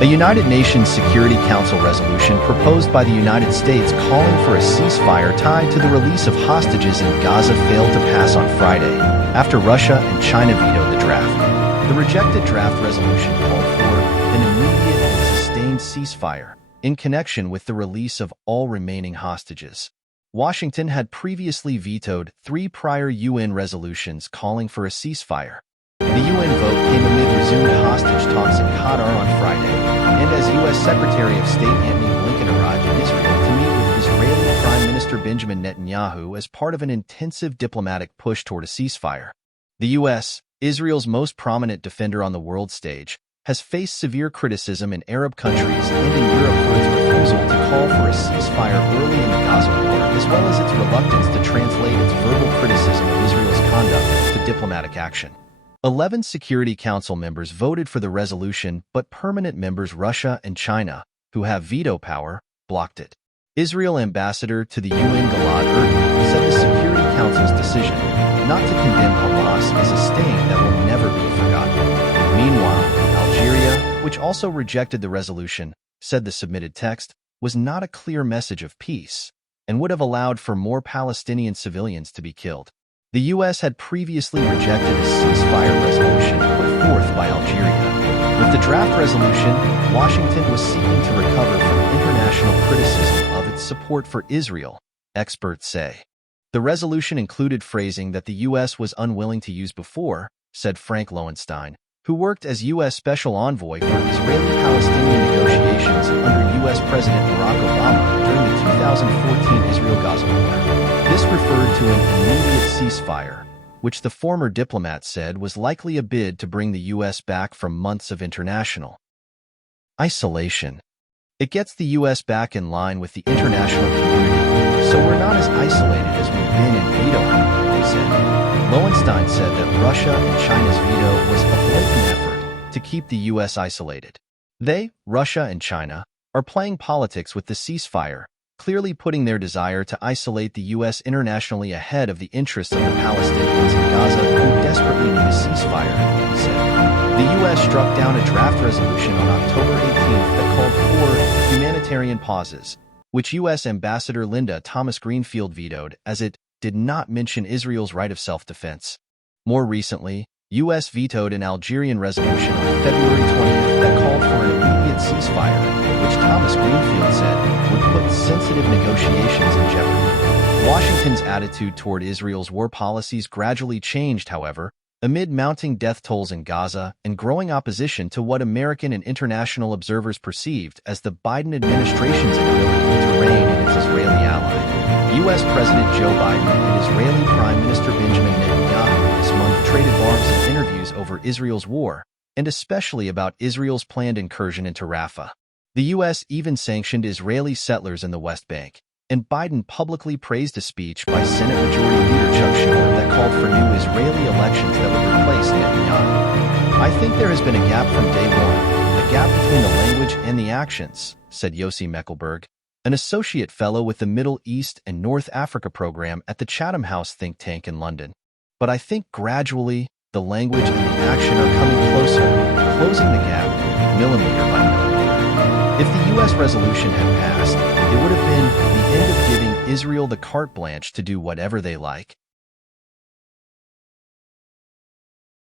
A United Nations Security Council resolution proposed by the United States calling for a ceasefire tied to the release of hostages in Gaza failed to pass on Friday, after Russia and China vetoed the draft. The rejected draft resolution called for an immediate and sustained ceasefire in connection with the release of all remaining hostages. Washington had previously vetoed 3 prior UN resolutions calling for a ceasefire. The UN vote came amid resumed hostage talks in Qatar on Friday, and as U.S. Secretary of State Antony Blinken arrived in Israel to meet with Israeli Prime Minister Benjamin Netanyahu as part of an intensive diplomatic push toward a ceasefire. The U.S., Israel's most prominent defender on the world stage, has faced severe criticism in Arab countries and in Europe for its refusal to call for a ceasefire early in the Gaza war, as well as its reluctance to translate its verbal criticism of Israel's conduct to diplomatic action. 11 Security Council members voted for the resolution, but permanent members Russia and China, who have veto power, blocked it. Israel ambassador to the UN Gilad Erdan said the Security Council's decision not to condemn Hamas is a stain that will never be forgotten. Meanwhile, Algeria, which also rejected the resolution, said the submitted text was not a clear message of peace and would have allowed for more Palestinian civilians to be killed. The U.S. had previously rejected a ceasefire resolution put forth by Algeria. With the draft resolution, Washington was seeking to recover from international criticism of its support for Israel, experts say. The resolution included phrasing that the U.S. was unwilling to use before, said Frank Lowenstein, who worked as U.S. Special Envoy for Israeli-Palestinian negotiations under U.S. President Barack Obama during the 2014 Israel-Gaza war. This referred to an immediate ceasefire, which the former diplomat said was likely a bid to bring the U.S. back from months of international isolation. It gets the U.S. back in line with the international community, so we're not as isolated as we've been in vetoing, he said. Lowenstein said that Russia and China's veto was a blatant effort to keep the U.S. isolated. They, Russia and China, are playing politics with the ceasefire, clearly putting their desire to isolate the U.S. internationally ahead of the interests of the Palestinians in Gaza who desperately need a ceasefire, he said. The U.S. struck down a draft resolution on October 18th that called for humanitarian pauses, which U.S. Ambassador Linda Thomas-Greenfield vetoed as it did not mention Israel's right of self-defense. More recently, U.S. vetoed an Algerian resolution on February 20th that called for an immediate ceasefire, which Thomas-Greenfield said would put sensitive negotiations in jeopardy. Washington's attitude toward Israel's war policies gradually changed, however, amid mounting death tolls in Gaza and growing opposition to what American and international observers perceived as the Biden administration's inability to rein in its Israeli ally. U.S. President Joe Biden and Israeli Prime Minister Benjamin Netanyahu this month traded arms in interviews over Israel's war, and especially about Israel's planned incursion into Rafah. The U.S. even sanctioned Israeli settlers in the West Bank, and Biden publicly praised a speech by Senate Majority Leader Chuck Schumer that called for new Israeli elections that would replace Netanyahu. I think there has been a gap from day one, a gap between the language and the actions, said Yossi Meckelberg, an associate fellow with the Middle East and North Africa program at the Chatham House think tank in London. But I think gradually, the language and the action are coming closer, closing the gap, millimeter by millimeter. If the U.S. resolution had passed, it would have been the end of giving Israel the carte blanche to do whatever they like,